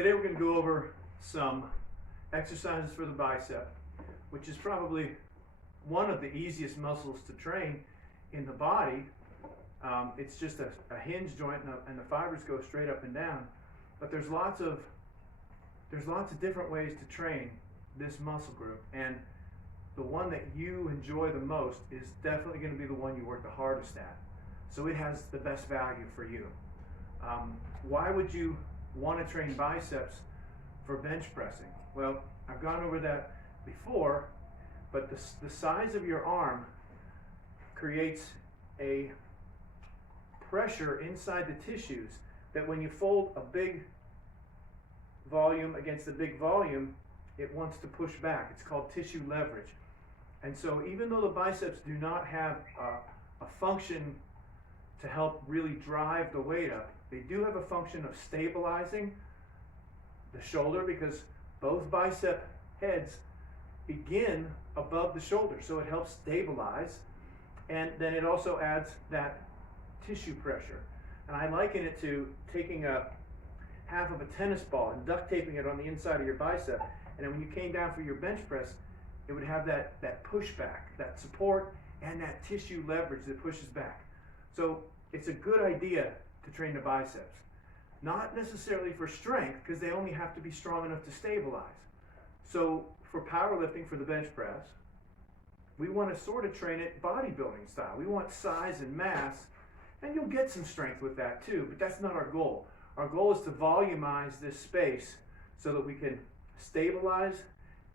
Today we're going to go over some exercises for the bicep, which is probably one of the easiest muscles to train in the body. It's just a hinge joint, and the fibers go straight up and down. But there's lots of different ways to train this muscle group, and the one that you enjoy the most is definitely going to be the one you work the hardest at. So it has the best value for you. Why would you want to train biceps for bench pressing? Well, I've gone over that before, but the size of your arm creates a pressure inside the tissues that when you fold a big volume against a big volume, it wants to push back. It's called tissue leverage. And so even though the biceps do not have a function to help really drive the weight up, they do have a function of stabilizing the shoulder, because both bicep heads begin above the shoulder, so it helps stabilize, and then it also adds that tissue pressure. And I liken it to taking a half of a tennis ball and duct taping it on the inside of your bicep, and then when you came down for your bench press, it would have that pushback, that support, and that tissue leverage that pushes back. So it's a good idea to train the biceps. Not necessarily for strength, because they only have to be strong enough to stabilize. So for powerlifting, for the bench press, we want to sort of train it bodybuilding style. We want size and mass, and you'll get some strength with that too, but that's not our goal. Our goal is to volumize this space so that we can stabilize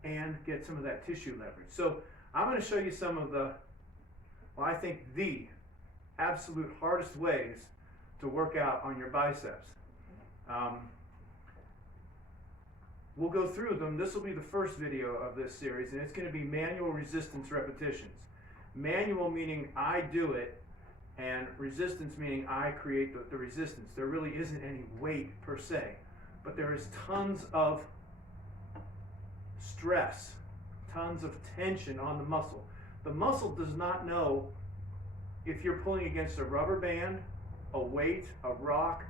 and get some of that tissue leverage. So I'm going to show you some of I think the absolute hardest ways to work out on your biceps. We'll go through them. This will be the first video of this series, and it's going to be manual resistance repetitions. Manual meaning I do it, and resistance meaning I create the resistance. There really isn't any weight per se, but there is tons of stress, tons of tension on the muscle. The muscle does not know if you're pulling against a rubber band, a weight, a rock,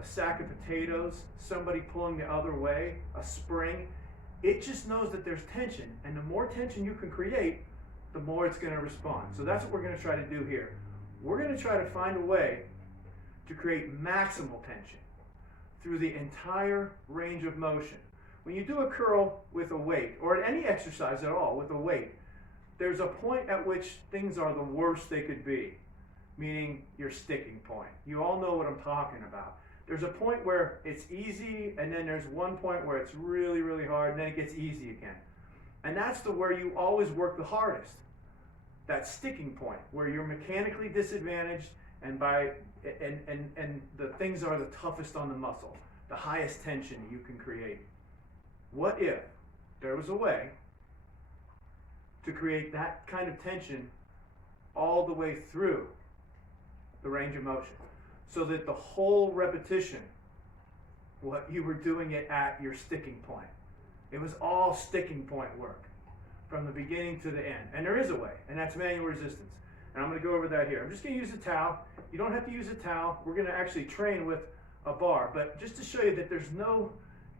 a sack of potatoes, somebody pulling the other way, a spring. It just knows that there's tension, and the more tension you can create, the more it's going to respond. So that's what we're going to try to do here. We're going to try to find a way to create maximal tension through the entire range of motion. When you do a curl with a weight, or any exercise at all with a weight, there's a point at which things are the worst they could be, meaning your sticking point. You all know what I'm talking about. There's a point where it's easy, and then there's one point where it's really, really hard, and then it gets easy again. And that's where you always work the hardest. That sticking point, where you're mechanically disadvantaged, and the things are the toughest on the muscle, the highest tension you can create. What if there was a way to create that kind of tension all the way through the range of motion, so that the whole repetition, what you were doing it at your sticking point, it was all sticking point work from the beginning to the end? And there is a way, and that's manual resistance. And I'm going to go over that here. I'm just going to use a towel. You don't have to use a towel. We're going to actually train with a bar, but just to show you that there's no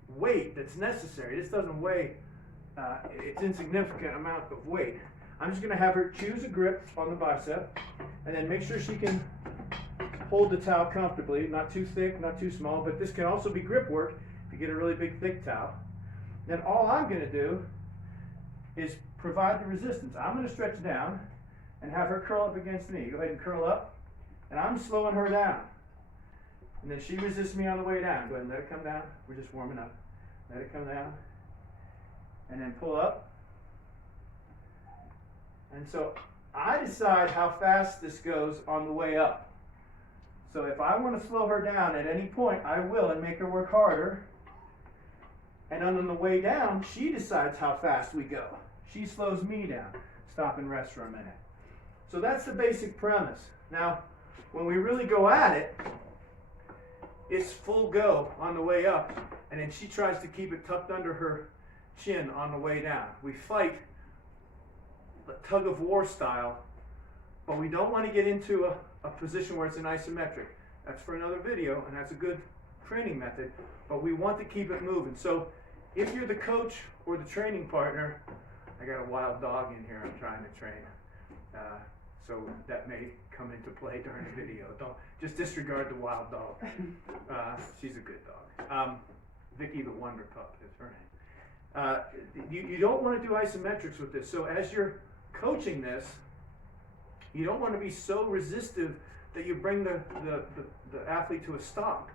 weight that's necessary. This doesn't weigh, it's insignificant amount of weight. I'm just going to have her choose a grip on the bicep, and then make sure she can hold the towel comfortably, not too thick, not too small, but this can also be grip work if you get a really big thick towel. Then all I'm going to do is provide the resistance. I'm going to stretch down and have her curl up against me. Go ahead and curl up, and I'm slowing her down. And then she resists me on the way down. Go ahead and let it come down. We're just warming up. Let it come down. And then pull up. And so I decide how fast this goes on the way up. So if I want to slow her down at any point, I will, and make her work harder. And then on the way down, she decides how fast we go. She slows me down. Stop and rest for a minute. So that's the basic premise. Now, when we really go at it, it's full go on the way up, and then she tries to keep it tucked under her chin on the way down. We fight the tug of war style, but we don't want to get into a position where it's an isometric. That's for another video, and that's a good training method, but we want to keep it moving. So if you're the coach or the training partner, I got a wild dog in here I'm trying to train. So that may come into play during the video. Don't just disregard the wild dog. She's a good dog. Vicky the Wonder Pup is her name. You don't want to do isometrics with this. So as you're coaching this, you don't want to be so resistive that you bring the athlete to a stop.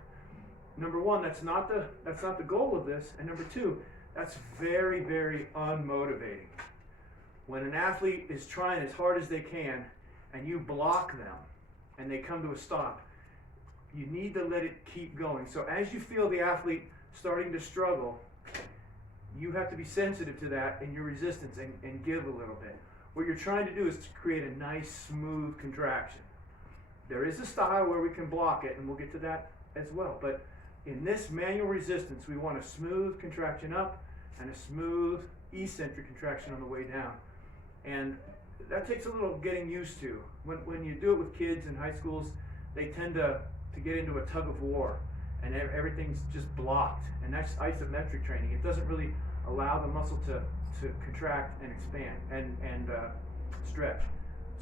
Number one, that's not the goal of this. And number two, that's very, very unmotivating. When an athlete is trying as hard as they can and you block them and they come to a stop, you need to let it keep going. So as you feel the athlete starting to struggle, you have to be sensitive to that in your resistance and give a little bit. What you're trying to do is to create a nice, smooth contraction. There is a style where we can block it, and we'll get to that as well. But in this manual resistance, we want a smooth contraction up and a smooth eccentric contraction on the way down. And that takes a little getting used to. When you do it with kids in high schools, they tend to get into a tug of war, and everything's just blocked. And that's isometric training. It doesn't really allow the muscle to contract and expand and stretch.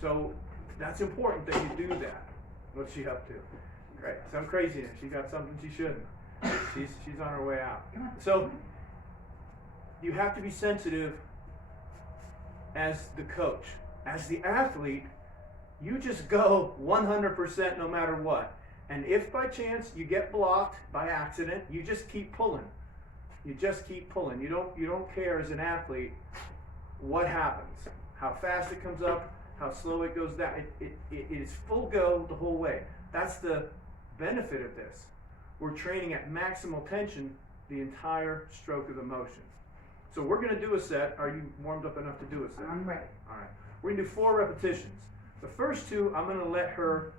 So that's important that you do that. What's she up to? Great. Some craziness. She got something she shouldn't. She's on her way out. So you have to be sensitive as the coach. As the athlete, you just go 100% no matter what. And if by chance you get blocked by accident, you just keep pulling. You just keep pulling. You don't care as an athlete what happens, how fast it comes up, how slow it goes down. It is full go the whole way. That's the benefit of this. We're training at maximal tension the entire stroke of the motion. So we're going to do a set. Are you warmed up enough to do a set? I'm ready. All right. We're going to do 4 repetitions. The first 2, I'm going to let her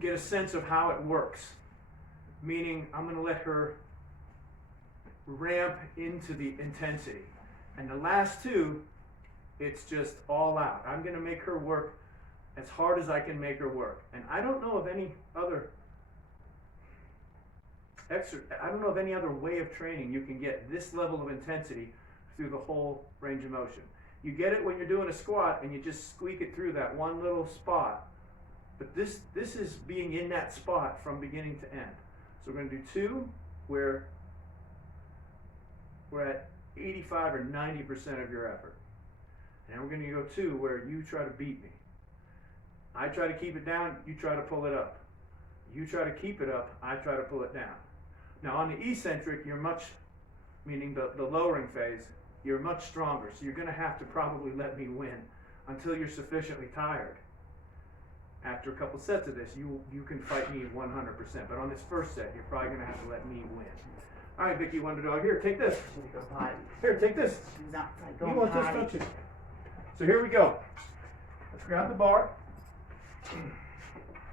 get a sense of how it works. Meaning, I'm going to let her ramp into the intensity. And the last 2, it's just all out. I'm going to make her work as hard as I can make her work. And I don't know of any other way of training you can get this level of intensity through the whole range of motion. You get it when you're doing a squat and you just squeak it through that one little spot. But this is being in that spot from beginning to end. So we're going to do 2 where we're at 85 or 90% of your effort. And we're going to go 2 where you try to beat me. I try to keep it down, you try to pull it up. You try to keep it up, I try to pull it down. Now on the eccentric, you're much, meaning the lowering phase, you're much stronger. So you're going to have to probably let me win until you're sufficiently tired. After a couple sets of this, you can fight me 100%. But on this first set, you're probably going to have to let me win. All right, Vicky, Wonder Dog, here, take this. Here, take this. You want this, don't you? So here we go. Let's grab the bar.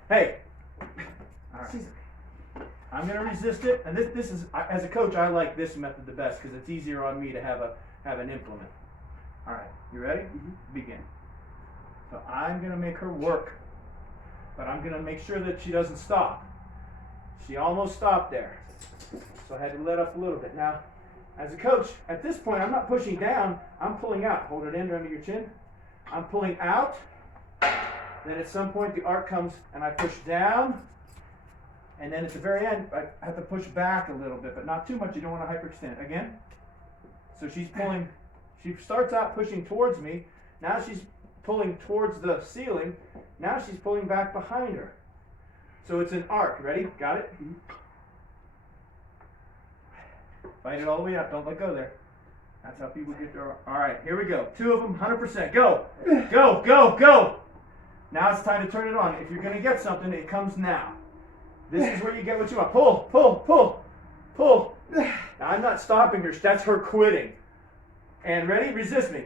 Hey. All right. I'm going to resist it, and this is, as a coach, I like this method the best because it's easier on me to have an implement. All right, you ready? Mm-hmm. Begin. So I'm going to make her work, but I'm going to make sure that she doesn't stop. She almost stopped there, so I had to let up a little bit. Now, as a coach, at this point, I'm not pushing down, I'm pulling out. Hold it in under your chin. I'm pulling out, then at some point the arc comes and I push down, and then at the very end, I have to push back a little bit, but not too much. You don't want to hyperextend. Again. So she's pulling, she starts out pushing towards me. Now she's pulling towards the ceiling. Now she's pulling back behind her. So it's an arc. Ready? Got it? Fight it all the way up. Don't let go there. That's how people get their. All right, here we go. 2 of them, 100%. Go. Go, go, go. Now it's time to turn it on. If you're going to get something, it comes now. This is where you get what you want. Pull, pull, pull, pull. Now, I'm not stopping her. That's her quitting. And ready? Resist me.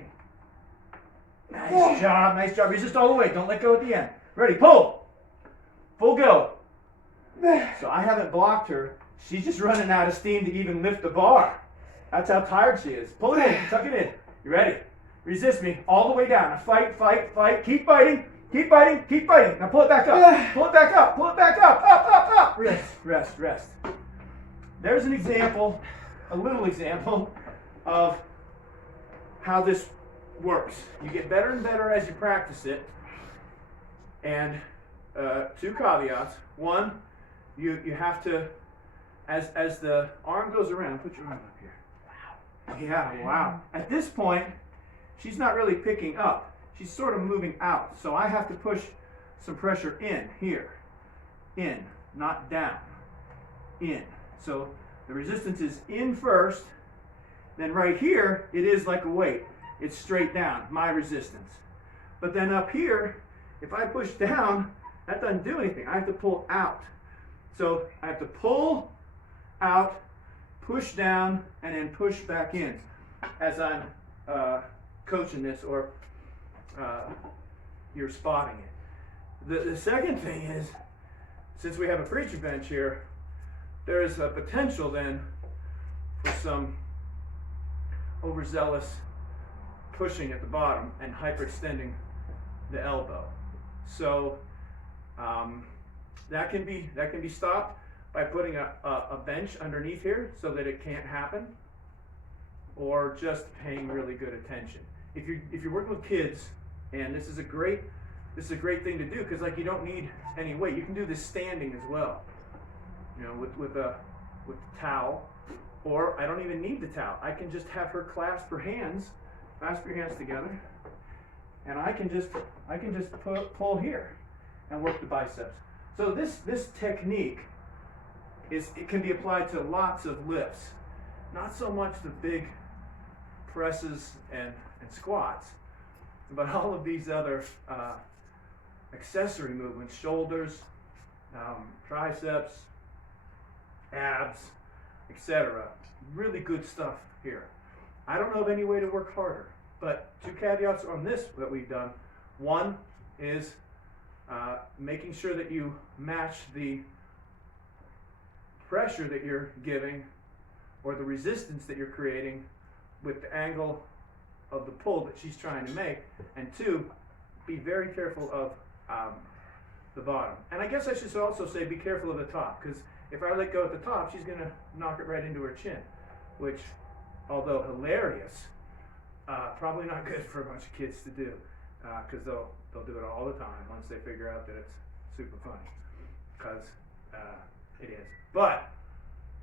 Nice job, nice job. Resist all the way. Don't let go at the end. Ready? Pull. Full go. So I haven't blocked her. She's just running out of steam to even lift the bar. That's how tired she is. Pull it in. Tuck it in. You ready? Resist me all the way down. Now fight, fight, fight. Keep fighting. Keep fighting. Keep fighting. Now pull it back up. Pull it back up. Pull it back up. Up, up, up. Rest, rest, rest. there's an example, a little example of how this works. You get better and better as you practice it. And two caveats. One, you have to, as the arm goes around, put your arm up here. Wow. Yeah, wow. At this point, she's not really picking up. She's sort of moving out. So I have to push some pressure in, here. In, not down. In. So the resistance is in first. Then right here, it is like a weight. It's straight down, my resistance. But then up here, if I push down, that doesn't do anything. I have to pull out. So I have to pull out, push down, and then push back in as I'm coaching this, or you're spotting it. The second thing is, since we have a preacher bench here, there is a potential then for some overzealous pushing at the bottom and hyperextending the elbow. So that can be stopped by putting a bench underneath here so that it can't happen, or just paying really good attention. If you're working with kids, and this is a great thing to do, because like you don't need any weight. You can do this standing as well. You know, with the towel, or I don't even need the towel. I can just have her clasp your hands together, and I can just pull here and work the biceps. So this technique it can be applied to lots of lifts, not so much the big presses and squats, but all of these other accessory movements, shoulders, triceps, abs, etc. Really good stuff here. I don't know of any way to work harder, but two caveats on this that we've done. One is making sure that you match the pressure that you're giving, or the resistance that you're creating, with the angle of the pull that she's trying to make. And two, be very careful of the bottom. And I guess I should also say be careful of the top, because if I let go at the top, she's going to knock it right into her chin, which, although hilarious, probably not good for a bunch of kids to do, because they'll do it all the time once they figure out that it's super funny, because it is. But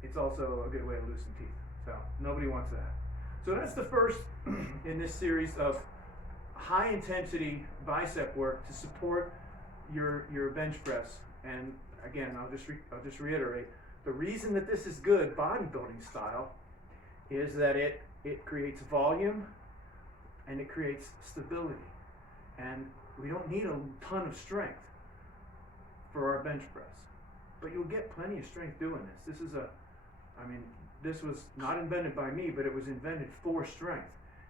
it's also a good way to loosen teeth, so nobody wants that. So that's the first in this series of high intensity bicep work to support your bench press. And again, I'll just reiterate, the reason that this is good bodybuilding style is that it creates volume and it creates stability. And we don't need a ton of strength for our bench press, but you'll get plenty of strength doing this. This was not invented by me, but it was invented for strength.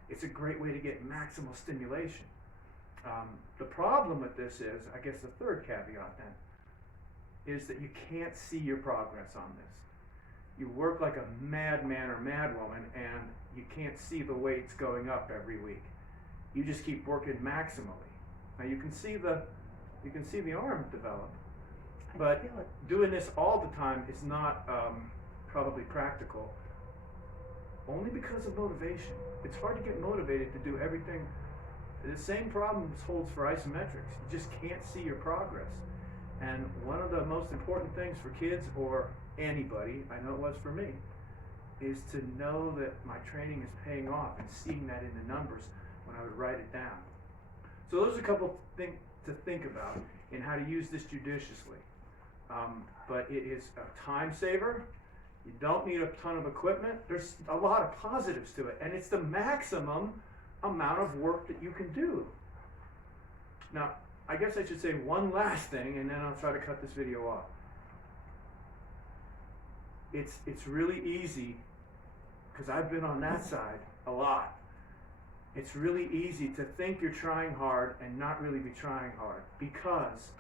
It's a great way to get maximal stimulation. The problem with this is, I guess the third caveat then, is that you can't see your progress on this. You work like a madman or madwoman, and you can't see the weights going up every week. You just keep working maximally. Now you can see the arm develop, but doing this all the time is not probably practical, only because of motivation. It's hard to get motivated to do everything. The same problem holds for isometrics. You just can't see your progress. And one of the most important things for kids, or anybody, I know it was for me, is to know that my training is paying off and seeing that in the numbers when I would write it down. So those are a couple things to think about in how to use this judiciously. But it is a time saver. You don't need a ton of equipment. There's a lot of positives to it, and it's the maximum amount of work that you can do. Now, I guess I should say one last thing, and then I'll try to cut this video off. It's really easy, because I've been on that side a lot. It's really easy to think you're trying hard and not really be trying hard, because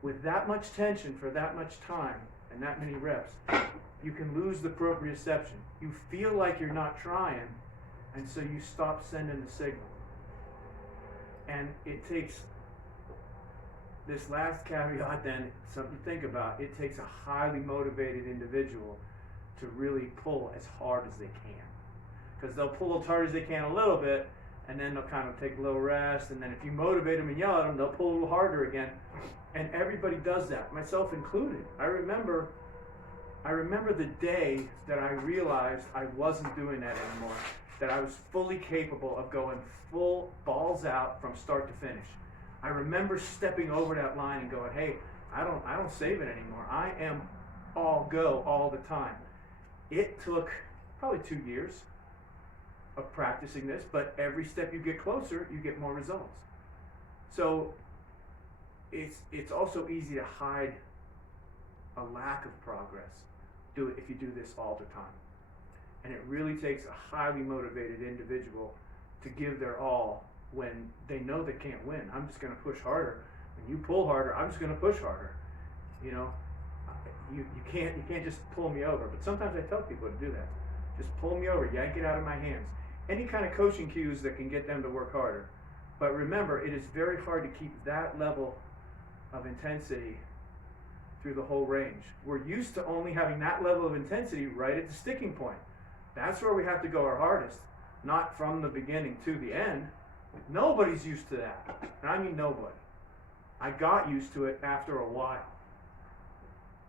with that much tension for that much time and that many reps, you can lose the proprioception. You feel like you're not trying, and so you stop sending the signal. And it takes, this last caveat then, something to think about, it takes a highly motivated individual to really pull as hard as they can. Because they'll pull as hard as they can a little bit, and then they'll kind of take a little rest, and then if you motivate them and yell at them, they'll pull a little harder again. And everybody does that, myself included. I remember the day that I realized I wasn't doing that anymore, that I was fully capable of going full balls out from start to finish. I remember stepping over that line and going, hey, I don't save it anymore. I am all go all the time. It took probably 2 years of practicing this, but every step you get closer, you get more results. So it's also easy to hide a lack of progress if you do this all the time. And it really takes a highly motivated individual to give their all when they know they can't win. I'm just going to push harder. When you pull harder, I'm just going to push harder. You know, you can't just pull me over. But sometimes I tell people to do that. Just pull me over, yank it out of my hands. Any kind of coaching cues that can get them to work harder. But remember, it is very hard to keep that level of intensity through the whole range. We're used to only having that level of intensity right at the sticking point. That's where we have to go our hardest, not from the beginning to the end. Nobody's used to that. And I mean nobody. I got used to it after a while.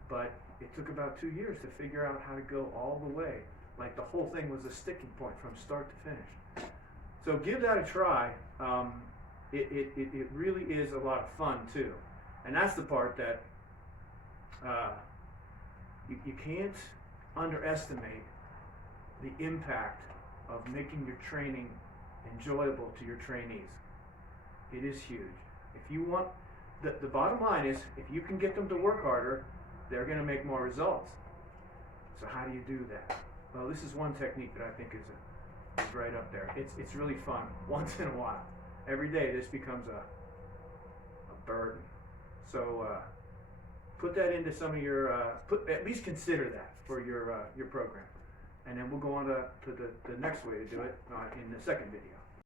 But it took about 2 years to figure out how to go all the way. Like the whole thing was a sticking point from start to finish. So give that a try. It really is a lot of fun too. And that's the part that you can't underestimate the impact of making your training enjoyable to your trainees. It is huge. If you want, the bottom line is, if you can get them to work harder, they're going to make more results. So how do you do that? Well, this is one technique that I think is right up there. It's really fun once in a while. Every day this becomes a burden. So put that into some of your, at least consider that for your program. And then we'll go on to the next way to do it in the second video.